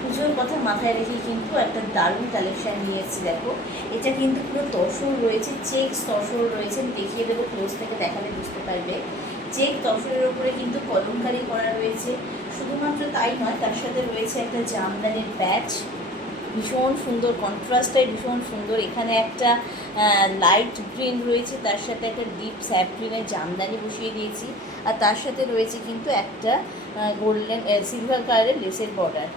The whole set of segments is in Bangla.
পুজোর কথা মাথায় রেখেই কিন্তু একটা দারুণ কালেকশান নিয়ে এসেছি। দেখো, এটা কিন্তু পুরো তসর রয়েছে, চেকস তসর রয়েছে। আমি দেখিয়ে দেবো, ক্লোজ থেকে দেখালে বুঝতে পারবে। চেক তসরের ওপরে কিন্তু কলমকারি করা রয়েছে। শুধুমাত্র তাই নয়, তার সাথে রয়েছে একটা জামদানির প্যাচ, ভীষণ সুন্দর, কন্ট্রাস্টটাই ভীষণ সুন্দর। এখানে একটা লাইট গ্রিন রয়েছে, তার সাথে একটা ডিপ স্যাপ গ্রিনের জামদানি বসিয়ে দিয়েছি। আর তার সাথে রয়েছে কিন্তু একটা গোল্ডেন সিলভার কালারের লেসের বর্ডার।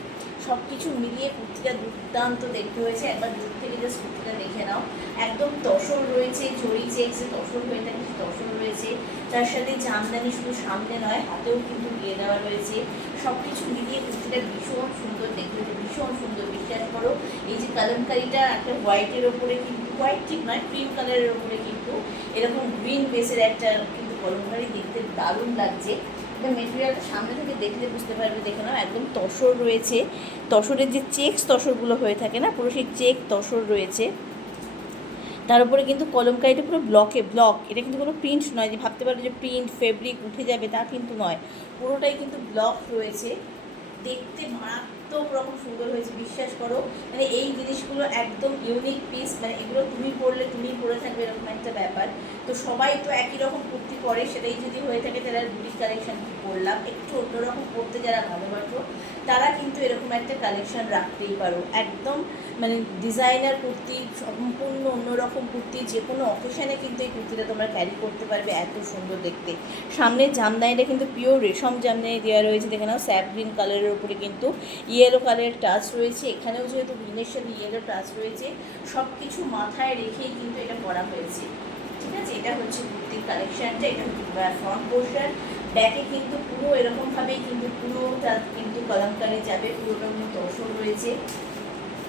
সব কিছু মিলিয়ে কুর্তিটা দুর্দান্ত দেখতে হয়েছে। একবার দূর থেকে জাস্ট কুর্তিটা দেখে নাও। একদম তসর রয়েছে, জরি চেকসে তসর হয়ে থাকে, তসর রয়েছে। তার সাথে জামদানি শুধু সামনে নয়, হাতেও কিন্তু দিয়ে দেওয়া রয়েছে। সব কিছু মিলিয়ে কুর্তিটা ভীষণ সুন্দর দেখতে হয়েছে, ভীষণ সুন্দর। বিশ্বাস করো, এই যে কালামকারিটা একটা হোয়াইটের ওপরে, কিন্তু হোয়াইট ঠিক নয়, ক্রিম কালারের ওপরে কিন্তু এরকম গ্রিন বেসের একটা কিন্তু কলমকারি দেখতে দারুণ লাগছে। মেটেরিয়ালটা সামনে থেকে দেখলে বুঝতে পারবে। দেখে নাও, একদম তসর রয়েছে। তসরের যে চেকস তসরগুলো হয়ে থাকে না, পুরো সেই চেক তসর রয়েছে। তার উপরে কিন্তু কলমকারিটা পুরো ব্লক। এটা কিন্তু কোনো প্রিন্ট নয় যে ভাবতে পারো যে প্রিন্ট ফেব্রিক উঠে যাবে, তা কিন্তু নয়। পুরোটাই কিন্তু ব্লক রয়েছে। দেখতে মারাত্মক রকম সুন্দর হয়েছে, বিশ্বাস করো। মানে এই জিনিসগুলো একদম ইউনিক পিস, মানে এগুলো তুমি পরলে তুমি পরে থাকবে, এরকম একটা ব্যাপার। তো সবাই তো একই রকম কুর্তি পরে, সেটাই যদি হয়ে থাকে তাহলে বুটিক কালেকশন করলাম। একটু অন্যরকম পরতে যারা ভালোবাসো, তারা কিন্তু এরকম একটা কালেকশন রাখতেই পারো। একদম মানে ডিজাইনার কুর্তি, সম্পূর্ণ অন্যরকম কুর্তি, যে কোনো অকেশানে কিন্তু এই কুর্তিটা তোমরা ক্যারি করতে পারবে, এত সুন্দর দেখতে। সামনের জামদানিটা কিন্তু পিওর রেশম জামদানি দেওয়া রয়েছে। দেখে নাও, স্যাপ গ্রিন কালারের উপরে কিন্তু ইয়েলো কালারের টাচ রয়েছে। এখানেও যেহেতু গ্রিনের সাথে ইয়েলো টাচ রয়েছে, সব কিছু মাথায় রেখেই কিন্তু এটা করা হয়েছে। ঠিক আছে, এটা হচ্ছে কুর্তির কালেকশানটা। এটা ফ্রন্ট পোর্শন। ব্যাকে কিন্তু পুরো এরকমভাবেই কিন্তু পুরোটা কিন্তু কলমকারি যাবে, পুরোটার মধ্যে তসর রয়েছে।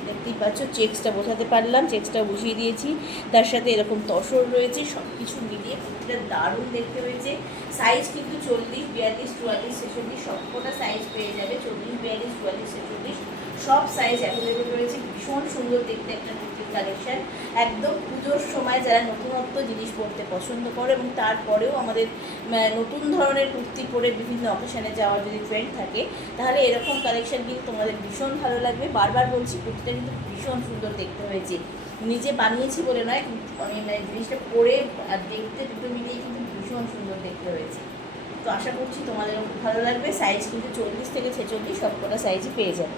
দেখতেই পাচ্ছ, চেক্সটা বোঝাতে পারলাম, চেক্সটা বসিয়ে দিয়েছি। তার সাথে এরকম তসর রয়েছে। সব কিছু মিলিয়ে কুর্তিটা দারুণ দেখতে হয়েছে। সাইজ কিন্তু 40, 42, 44, 46 সবকটা সাইজ পেয়ে যাবে। 40, 42, 44, 46 সব সাইজ অ্যাভেলেবেল রয়েছে। ভীষণ সুন্দর দেখতে একটা কুর্তির কালেকশান। একদম পুজোর সময় যারা নতুনত্ব জিনিস পরতে পছন্দ করে, এবং তারপরেও আমাদের নতুন ধরনের কুর্তি পরে বিভিন্ন অকেশানে যাওয়ার যদি ট্রেন্ড থাকে, তাহলে এরকম কালেকশান কিন্তু তোমাদের ভীষণ ভালো লাগবে। বারবার বলছি, কুর্তিটা কিন্তু ভীষণ সুন্দর দেখতে হয়েছে। নিজে বানিয়েছি বলে নয়, আমি জিনিসটা পরে আর দেখতে দুটো মিলিয়ে কিন্তু ভীষণ সুন্দর দেখতে হয়েছে। তো আশা করছি তোমাদেরও খুব ভালো লাগবে। সাইজ কিন্তু 40 থেকে 46 সবকটা সাইজই পেয়ে যাবে।